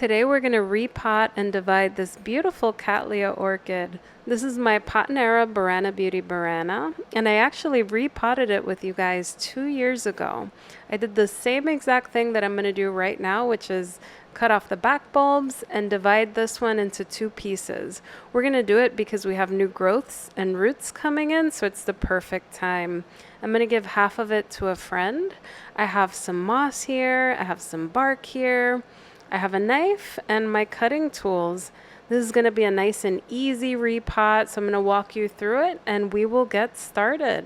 Today we're going to repot and divide this beautiful Cattleya orchid. This is my Patanera Burana Beauty Burana, and I actually repotted it with you guys 2 years ago. I did the same exact thing that I'm going to do right now, which is cut off the back bulbs and divide this one into two pieces. We're going to do it because we have new growths and roots coming in, so it's the perfect time. I'm going to give half of it to a friend. I have some moss here, I have some bark here. I have a knife and my cutting tools. This is going to be a nice and easy repot, so I'm going to walk you through it and we will get started.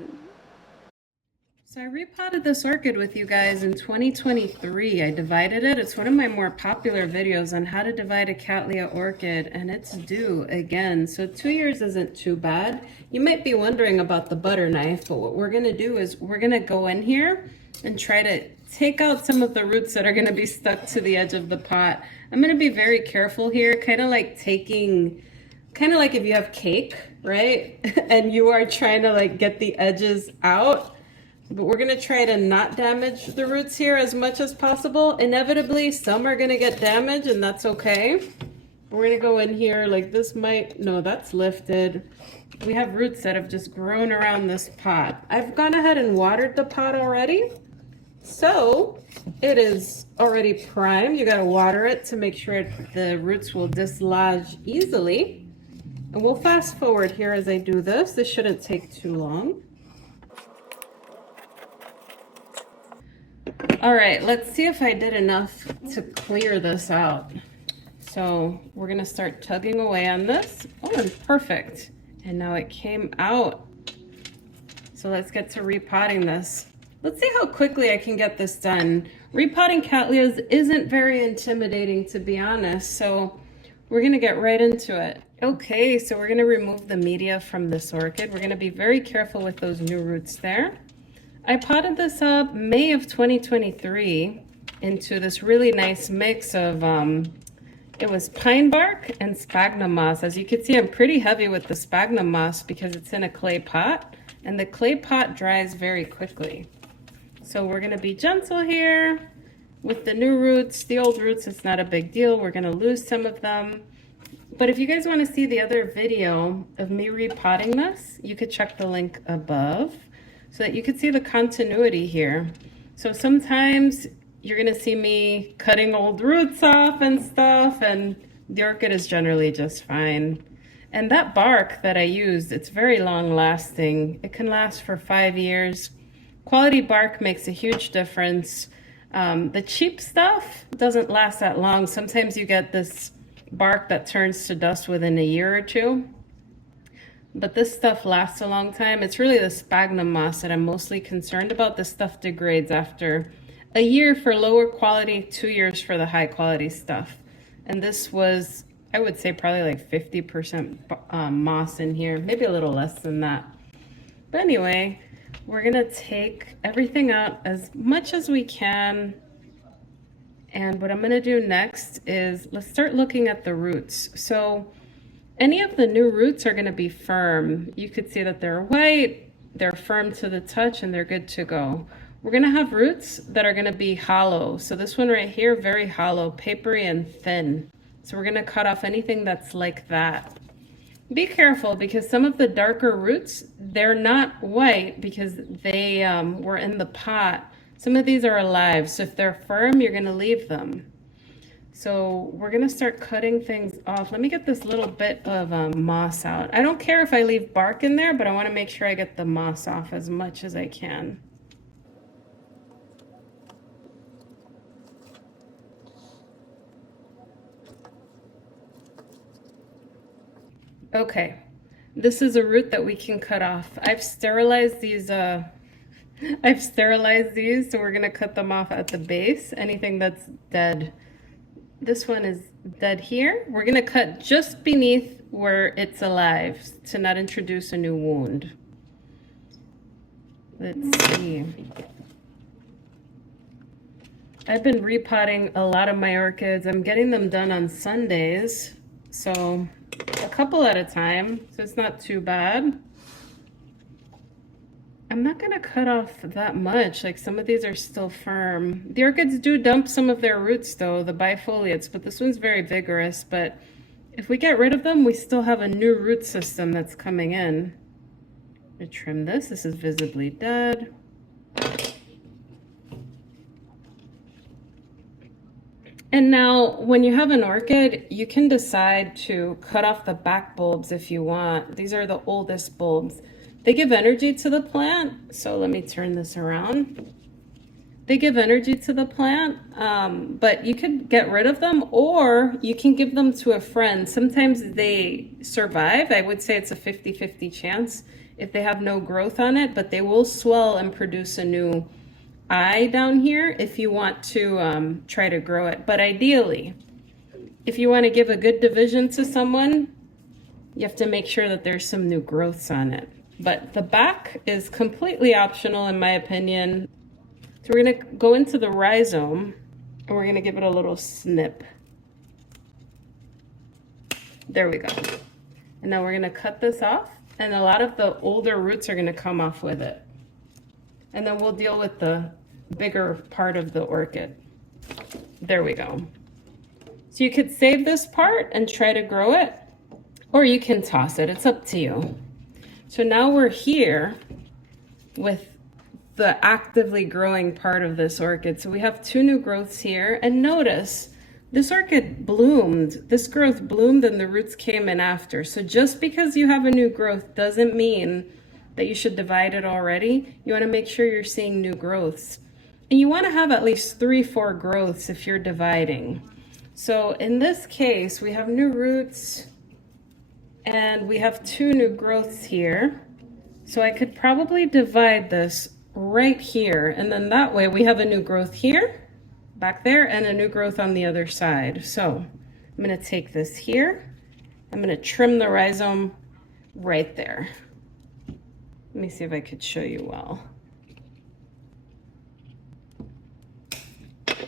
So I repotted this orchid with you guys in 2023. I divided it. It's one of my more popular videos on how to divide a Cattleya orchid, and it's due again. So 2 years isn't too bad. You might be wondering about the butter knife, but what we're going to do is we're going to go in here and try to take out some of the roots that are going to be stuck to the edge of the pot. I'm going to be very careful here, kind of like if you have cake, right? And you are trying to like get the edges out. But we're going to try to not damage the roots here as much as possible. Inevitably, some are going to get damaged, and that's okay. We're going to go in here like this no, that's lifted. We have roots that have just grown around this pot. I've gone ahead and watered the pot already. So it is already primed. You got to water it to make sure the roots will dislodge easily. And we'll fast forward here as I do this. This shouldn't take too long. All right, let's see if I did enough to clear this out. So we're gonna start tugging away on this. Oh, perfect. And now it came out. So let's get to repotting this. Let's see how quickly I can get this done. Repotting Cattleyas isn't very intimidating, to be honest, so we're gonna get right into it. Okay, so we're gonna remove the media from this orchid. We're gonna be very careful with those new roots there. I potted this up May of 2023 into this really nice mix of, it was pine bark and sphagnum moss. As you can see, I'm pretty heavy with the sphagnum moss because it's in a clay pot, and the clay pot dries very quickly. So we're gonna be gentle here with the new roots. The old roots, it's not a big deal. We're gonna lose some of them. But if you guys wanna see the other video of me repotting this, you could check the link above so that you could see the continuity here. So sometimes you're gonna see me cutting old roots off and stuff, and the orchid is generally just fine. And that bark that I used, it's very long lasting. It can last for 5 years. Quality bark makes a huge difference. The cheap stuff doesn't last that long. Sometimes you get this bark that turns to dust within a year or two. But this stuff lasts a long time. It's really the sphagnum moss that I'm mostly concerned about. This stuff degrades after a year for lower quality, 2 years for the high quality stuff. And this was, I would say, probably like 50% moss in here, maybe a little less than that. But anyway, we're gonna take everything out as much as we can. And what I'm gonna do next is let's start looking at the roots. So any of the new roots are going to be firm. You could see that they're white, they're firm to the touch, and they're good to go. We're going to have roots that are going to be hollow. So this one right here, very hollow, papery and thin. So we're going to cut off anything that's like that. Be careful because some of the darker roots, they're not white because they were in the pot. Some of these are alive. So if they're firm, you're going to leave them. So we're gonna start cutting things off. Let me get this little bit of moss out. I don't care if I leave bark in there, but I wanna make sure I get the moss off as much as I can. Okay, this is a root that we can cut off. I've sterilized these, so we're gonna cut them off at the base, anything that's dead. This one is dead here. We're gonna cut just beneath where it's alive to not introduce a new wound. Let's see. I've been repotting a lot of my orchids. I'm getting them done on Sundays, so a couple at a time, so it's not too bad. I'm not gonna cut off that much. Like some of these are still firm. The orchids do dump some of their roots though, the bifoliates, but this one's very vigorous. But if we get rid of them, we still have a new root system that's coming in. I'm gonna trim this. This is visibly dead. And now when you have an orchid, you can decide to cut off the back bulbs if you want. These are the oldest bulbs. They give energy to the plant. So let me turn this around. They give energy to the plant, but you could get rid of them or you can give them to a friend. Sometimes they survive. I would say it's a 50-50 chance if they have no growth on it, but they will swell and produce a new eye down here if you want to try to grow it. But ideally, if you want to give a good division to someone, you have to make sure that there's some new growths on it. But the back is completely optional in my opinion. So we're going to go into the rhizome and we're going to give it a little snip. There we go. And now we're going to cut this off, and a lot of the older roots are going to come off with it. And then we'll deal with the bigger part of the orchid. There we go. So you could save this part and try to grow it, or you can toss it. It's up to you. So now we're here with the actively growing part of this orchid. So we have two new growths here, and notice this orchid bloomed. This growth bloomed and the roots came in after. So just because you have a new growth doesn't mean that you should divide it already. You want to make sure you're seeing new growths. And you want to have at least 3-4 growths if you're dividing. So in this case, we have new roots and we have 2 new growths here. So I could probably divide this right here, and then that way we have a new growth here, back there, and a new growth on the other side. So I'm going to take this here. I'm going to trim the rhizome right there. Let me see if I could show you well.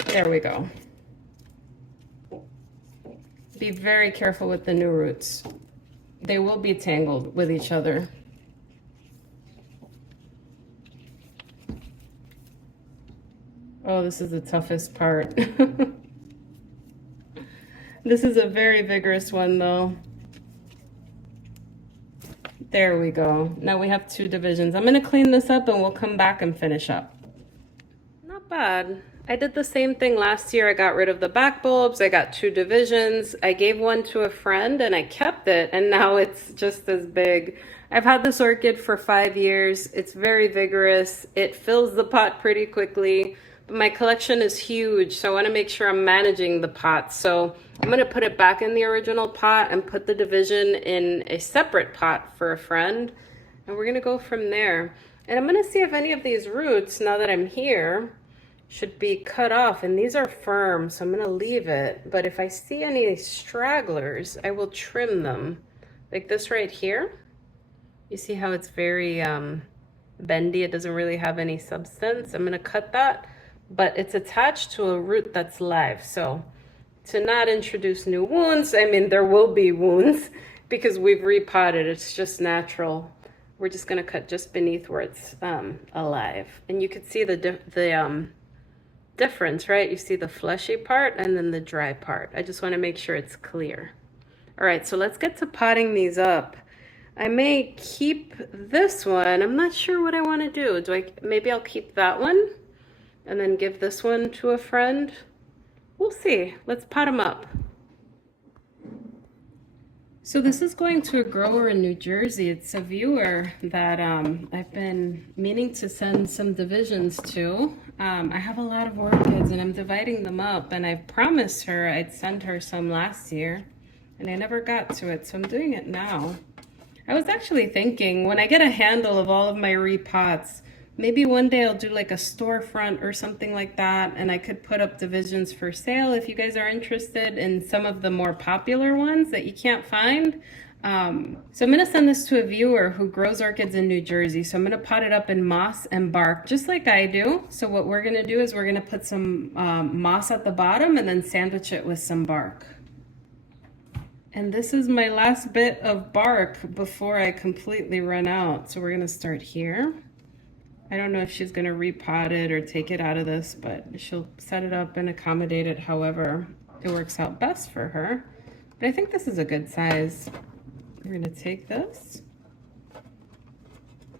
There we go. Be very careful with the new roots. They will be tangled with each other. Oh, this is the toughest part. This is a very vigorous one though. There we go. Now we have 2 divisions. I'm going to clean this up and we'll come back and finish up. Not bad. I did the same thing last year. I got rid of the back bulbs. I got 2 divisions. I gave one to a friend and I kept it, and now it's just as big. I've had this orchid for 5 years. It's very vigorous. It fills the pot pretty quickly, but my collection is huge, so I want to make sure I'm managing the pot. So I'm going to put it back in the original pot and put the division in a separate pot for a friend, and we're going to go from there. And I'm going to see if any of these roots, now that I'm here, should be cut off, and these are firm, so I'm going to leave it. But if I see any stragglers, I will trim them. Like this right here. You see how it's very bendy? It doesn't really have any substance. I'm going to cut that, but it's attached to a root that's live. So to not introduce new wounds, I mean, there will be wounds because we've repotted. It's just natural. We're just going to cut just beneath where it's alive. And you can see the difference, right? You see the fleshy part and then the dry part. I just want to make sure it's clear. All right, so let's get to potting these up. I may keep this one. I'm not sure what I want to do. Maybe I'll keep that one and then give this one to a friend. We'll see. Let's pot them up. So this is going to a grower in New Jersey. It's a viewer that I've been meaning to send some divisions to. I have a lot of orchids and I'm dividing them up, and I promised her I'd send her some last year and I never got to it, so I'm doing it now. I was actually thinking when I get a handle of all of my repots, maybe one day I'll do like a storefront or something like that, and I could put up divisions for sale if you guys are interested in some of the more popular ones that you can't find. So I'm going to send this to a viewer who grows orchids in New Jersey. So I'm going to pot it up in moss and bark, just like I do. So what we're going to do is we're going to put some moss at the bottom and then sandwich it with some bark. And this is my last bit of bark before I completely run out. So we're going to start here. I don't know if she's gonna repot it or take it out of this, but she'll set it up and accommodate it however it works out best for her. But I think this is a good size. We're gonna take this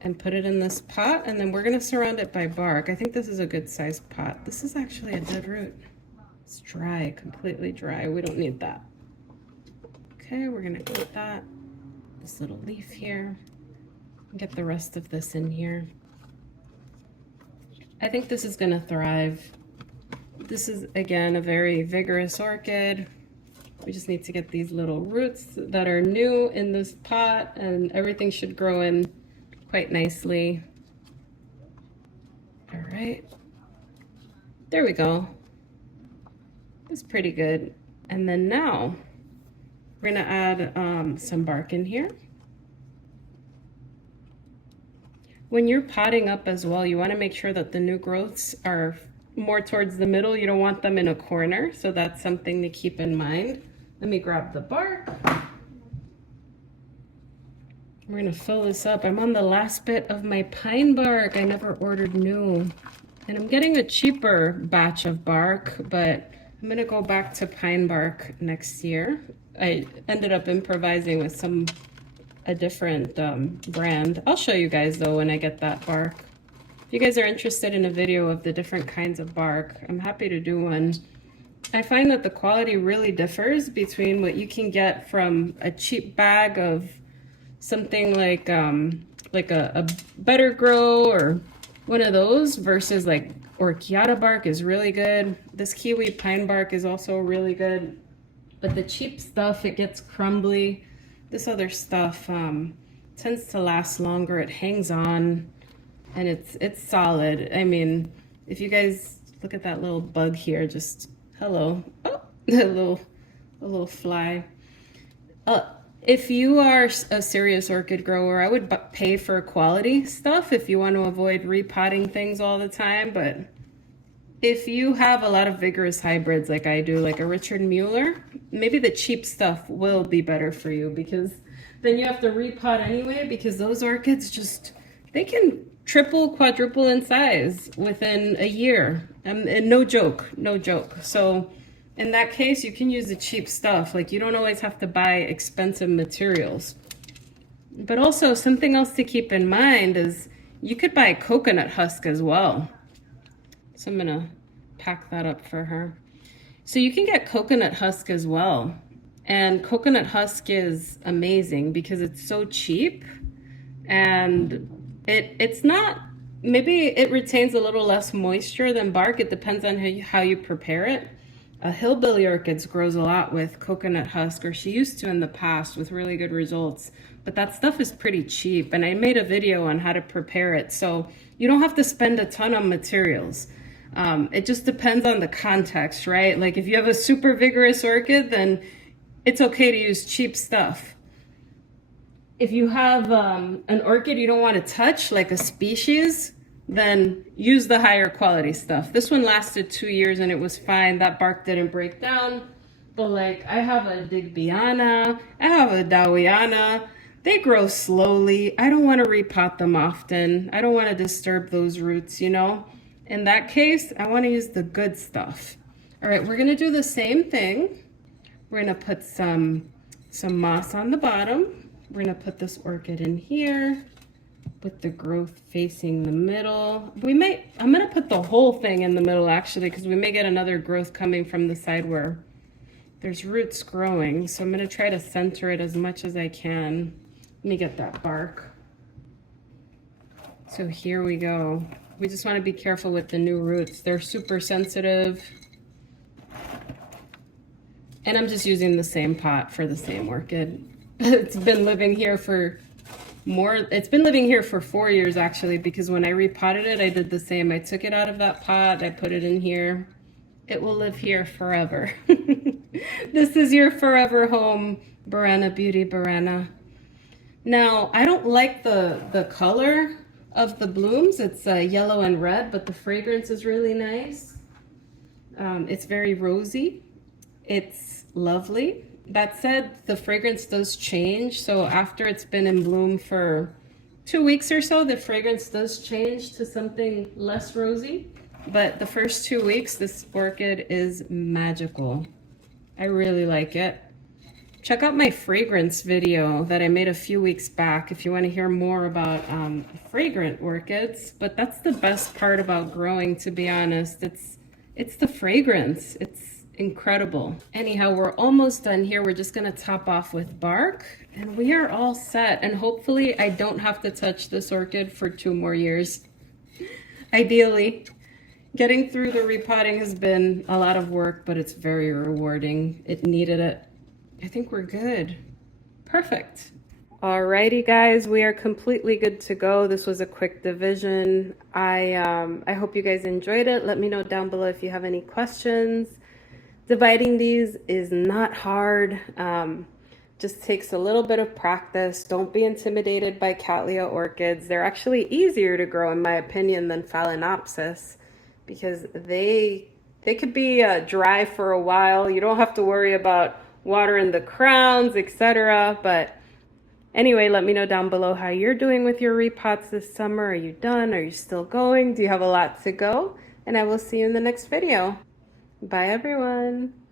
and put it in this pot, and then we're gonna surround it by bark. I think this is a good size pot. This is actually a dead root. It's dry, completely dry. We don't need that. Okay, we're gonna get that, this little leaf here, get the rest of this in here. I think this is gonna thrive. This is, again, a very vigorous orchid. We just need to get these little roots that are new in this pot, and everything should grow in quite nicely. All right, there we go. That's pretty good. And then now we're gonna add some bark in here. When you're potting up as well, you wanna make sure that the new growths are more towards the middle. You don't want them in a corner, so that's something to keep in mind. Let me grab the bark. We're gonna fill this up. I'm on the last bit of my pine bark. I never ordered new. And I'm getting a cheaper batch of bark, but I'm gonna go back to pine bark next year. I ended up improvising with a different brand. I'll show you guys though when I get that bark. If you guys are interested in a video of the different kinds of bark, I'm happy to do one. I find that the quality really differs between what you can get from a cheap bag of something like a Better Grow or one of those versus like Orchid bark is really good. This kiwi pine bark is also really good. But the cheap stuff, it gets crumbly. This other stuff tends to last longer. It hangs on and it's solid. I mean, if you guys look at that little bug here, just hello. Oh, a little fly. If you are a serious orchid grower, I would pay for quality stuff if you want to avoid repotting things all the time. But if you have a lot of vigorous hybrids like I do, like a Richard Mueller, maybe the cheap stuff will be better for you, because then you have to repot anyway, because those orchids just, they can triple, quadruple in size within a year. And no joke, no joke. So in that case, you can use the cheap stuff. Like, you don't always have to buy expensive materials. But also something else to keep in mind is you could buy coconut husk as well. So I'm gonna pack that up for her. So you can get coconut husk as well. And coconut husk is amazing because it's so cheap, and it's not, maybe it retains a little less moisture than bark. It depends on how you prepare it. Hillbilly Orchids grows a lot with coconut husk, or she used to in the past, with really good results. But that stuff is pretty cheap, and I made a video on how to prepare it. So you don't have to spend a ton on materials. It just depends on the context, right? Like if you have a super vigorous orchid, then it's okay to use cheap stuff. If you have an orchid you don't want to touch, like a species, then use the higher quality stuff. This one lasted 2 years and it was fine. That bark didn't break down. But like, I have a Digbyana, I have a Dowiana. They grow slowly. I don't want to repot them often. I don't want to disturb those roots, you know? In that case, I want to use the good stuff. All right, we're going to do the same thing. We're going to put some moss on the bottom. We're going to put this orchid in here with the growth facing the middle. I'm going to put the whole thing in the middle actually, because we may get another growth coming from the side where there's roots growing. So I'm going to try to center it as much as I can. Let me get that bark. So here we go. We just want to be careful with the new roots. They're super sensitive. And I'm just using the same pot for the same orchid. It's been living here for it's been living here for 4 years actually, because when I repotted it, I did the same. I took it out of that pot, I put it in here. It will live here forever. This is your forever home, Barana Beauty Barana. Now, I don't like the color of the blooms. It's yellow and red, but the fragrance is really nice. It's very rosy. It's lovely. That said, the fragrance does change. So after it's been in bloom for 2 weeks or so, the fragrance does change to something less rosy. But the first 2 weeks, this orchid is magical. I really like it. Check out my fragrance video that I made a few weeks back if you want to hear more about fragrant orchids. But that's the best part about growing, to be honest. It's the fragrance. It's incredible. Anyhow, we're almost done here. We're just going to top off with bark and we are all set. And hopefully I don't have to touch this orchid for 2 more years. Ideally. Getting through the repotting has been a lot of work, but it's very rewarding. It needed it. I think we're good. Perfect. Alrighty guys, we are completely good to go. This was a quick division. I hope you guys enjoyed it. Let me know down below if you have any questions. Dividing these is not hard. Just takes a little bit of practice. Don't be intimidated by Cattelya orchids. They're actually easier to grow in my opinion than Phalaenopsis, because they could be dry for a while. You don't have to worry about water in the crowns, etc. But anyway, let me know down below how you're doing with your repots this summer. Are you done? Are you still going? Do you have a lot to go? And I will see you in the next video. Bye everyone.